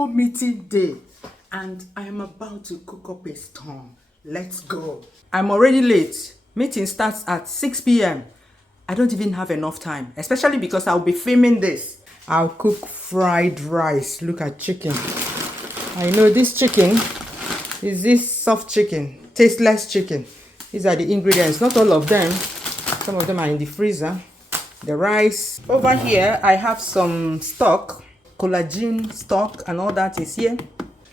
Igbo meeting day, and I am about to cook up a storm. Let's go. I'm already late. Meeting starts at 6 p.m. I don't even have enough time, especially because I'll be filming this. I'll cook fried rice. Look at chicken. I know this chicken is this soft chicken, tasteless chicken. These are the ingredients, not all of them. Some of them are in the freezer. The rice. Over here, I have some stock, collagen stock, and all that is here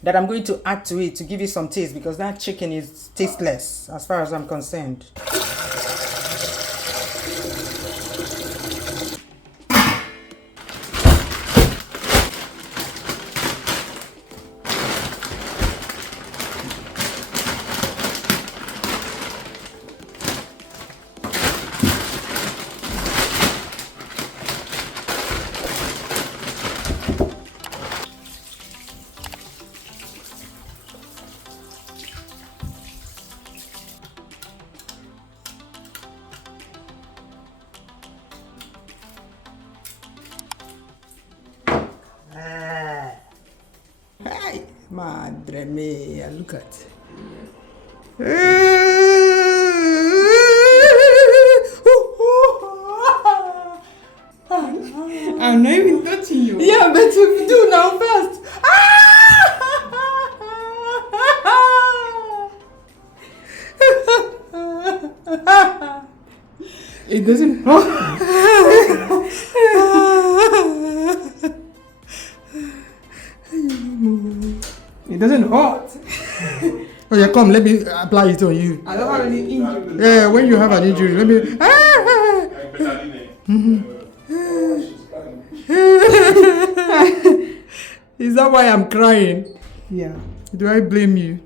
that I'm going to add to it to give it some taste, because that chicken is tasteless as far as I'm concerned. Hey, madre mia, look at. I'm not even touching you. Yeah, but you do now first. It doesn't. It doesn't hurt. Oh yeah, come, let me apply it on you. I don't have any injury. Yeah, when you have an injury, let me. Is that why I'm crying? Yeah. Do I blame you?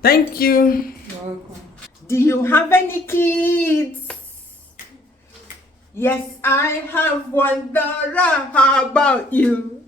Thank you. You're welcome. Do you have any kids? Yes, I have one daughter. How about you?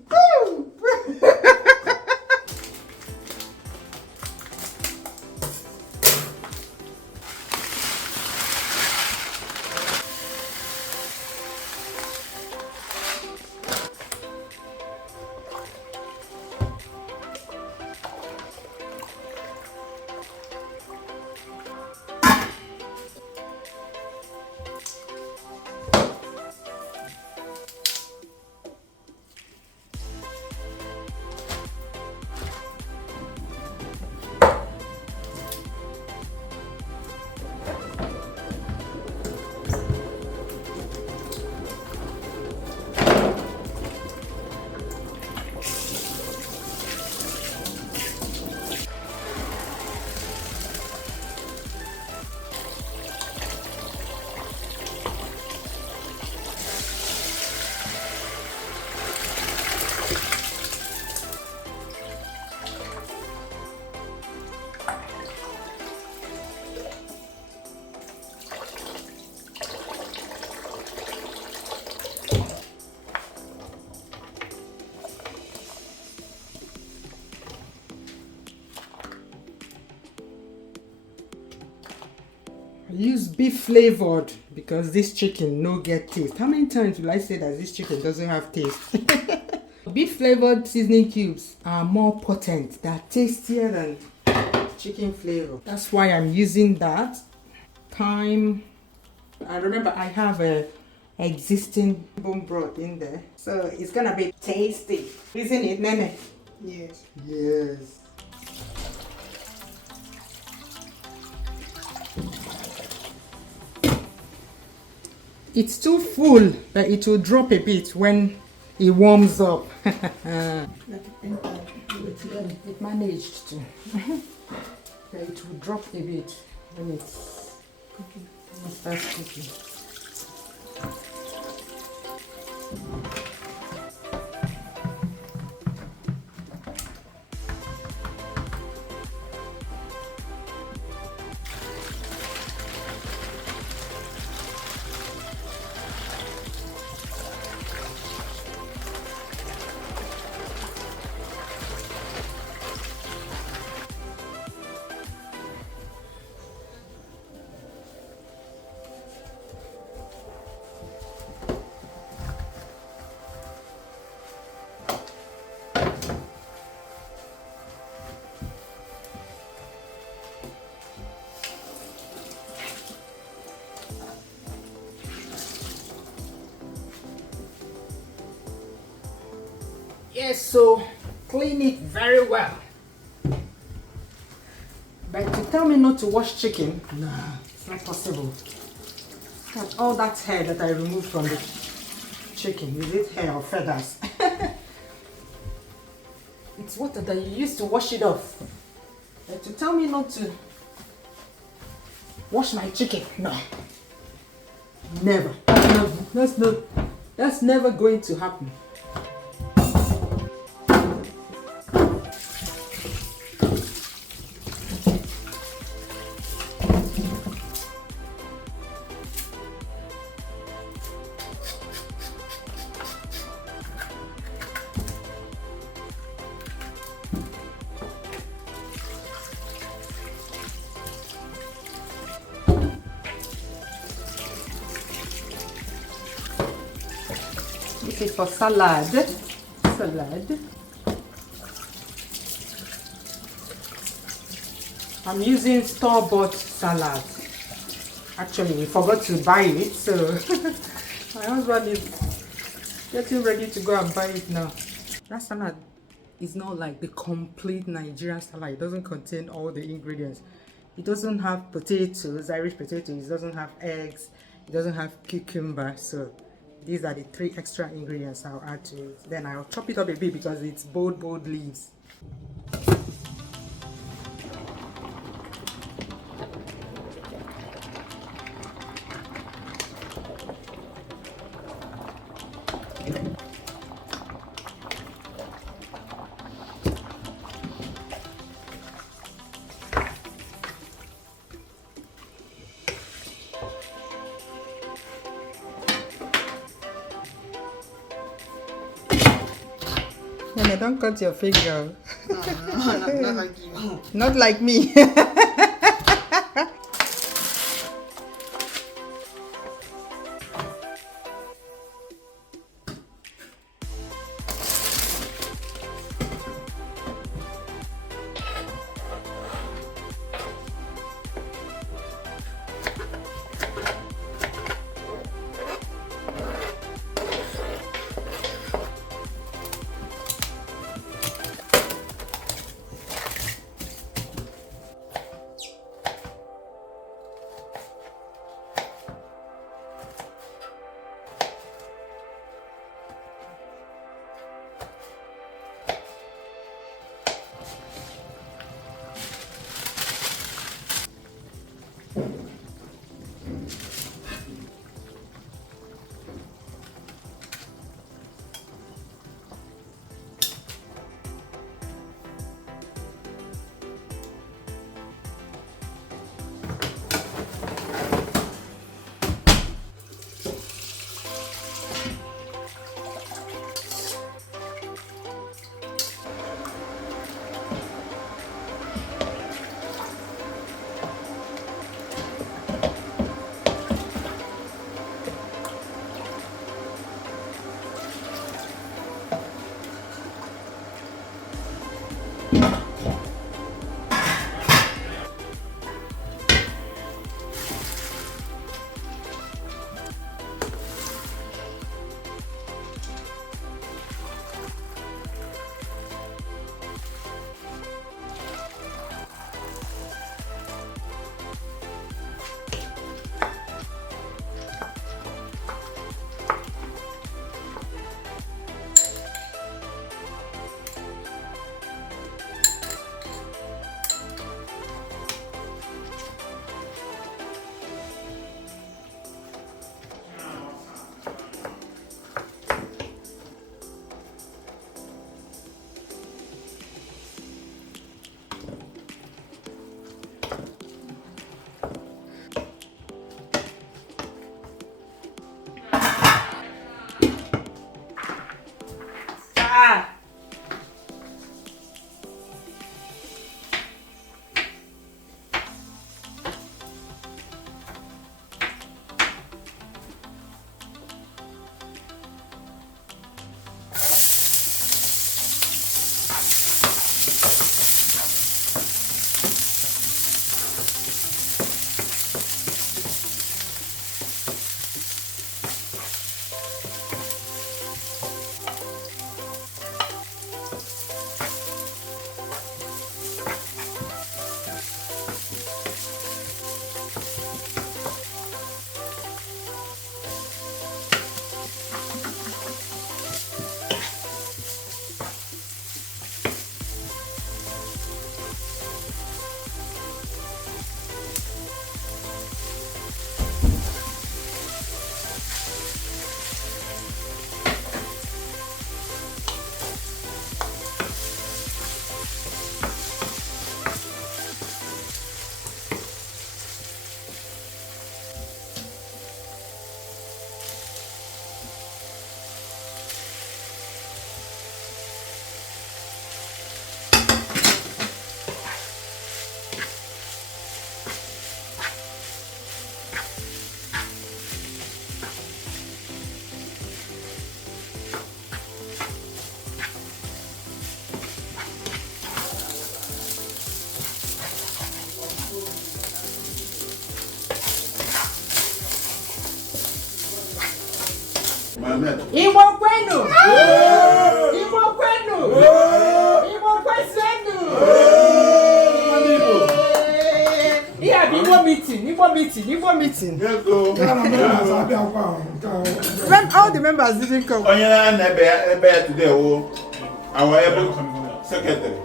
I use beef flavored because this chicken no get taste. How many times will I say that this chicken doesn't have taste? Beef flavored seasoning cubes are more potent. They're tastier than chicken flavor. That's why I'm using that. Thyme. And remember, I have a existing bone broth in there, so it's gonna be tasty, isn't it, Nene? Yes. Yes. It's too full, but it will drop a bit when it warms up. It managed to. But it will drop a bit when it starts cooking. Yes, so clean it very well. But to tell me not to wash chicken, nah, it's not possible. Look at all that hair that I removed from the chicken. Is it hair or feathers? It's water that you used to wash it off. But to tell me not to wash my chicken, no. Never. That's never going to happen. This is for salad. I'm using store-bought salad. Actually, we forgot to buy it, so my husband is getting ready to go and buy it now. That salad is not like the complete Nigerian salad. It doesn't contain all the ingredients. It doesn't have potatoes, Irish potatoes. It doesn't have eggs. It doesn't have cucumber. So these are the 3 extra ingredients I'll add to it. Then I'll chop it up a bit because it's bold leaves. And don't cut your finger. Not like you. Not like me. Igbo kwenu! Igbo kwenu! Igbo kwesenu! Here be Igbo meeting, Igbo meeting, Igbo meeting. When all the members didn't come. Today, our secretary,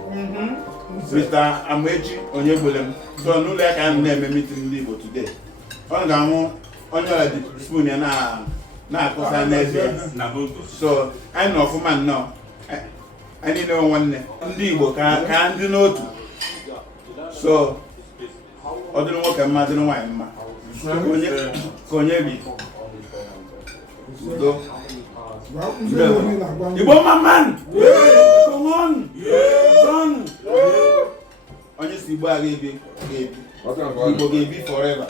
Mr. Amechi Onyebulem. So, no like I name a meeting Igbo today. On the spoon na so I know for man now. I need no one Igbo can do no two. So I don't work a mother no wine. Konyebi. Igbo man. Come on. Son. Honestly, Igbo Igbo forever.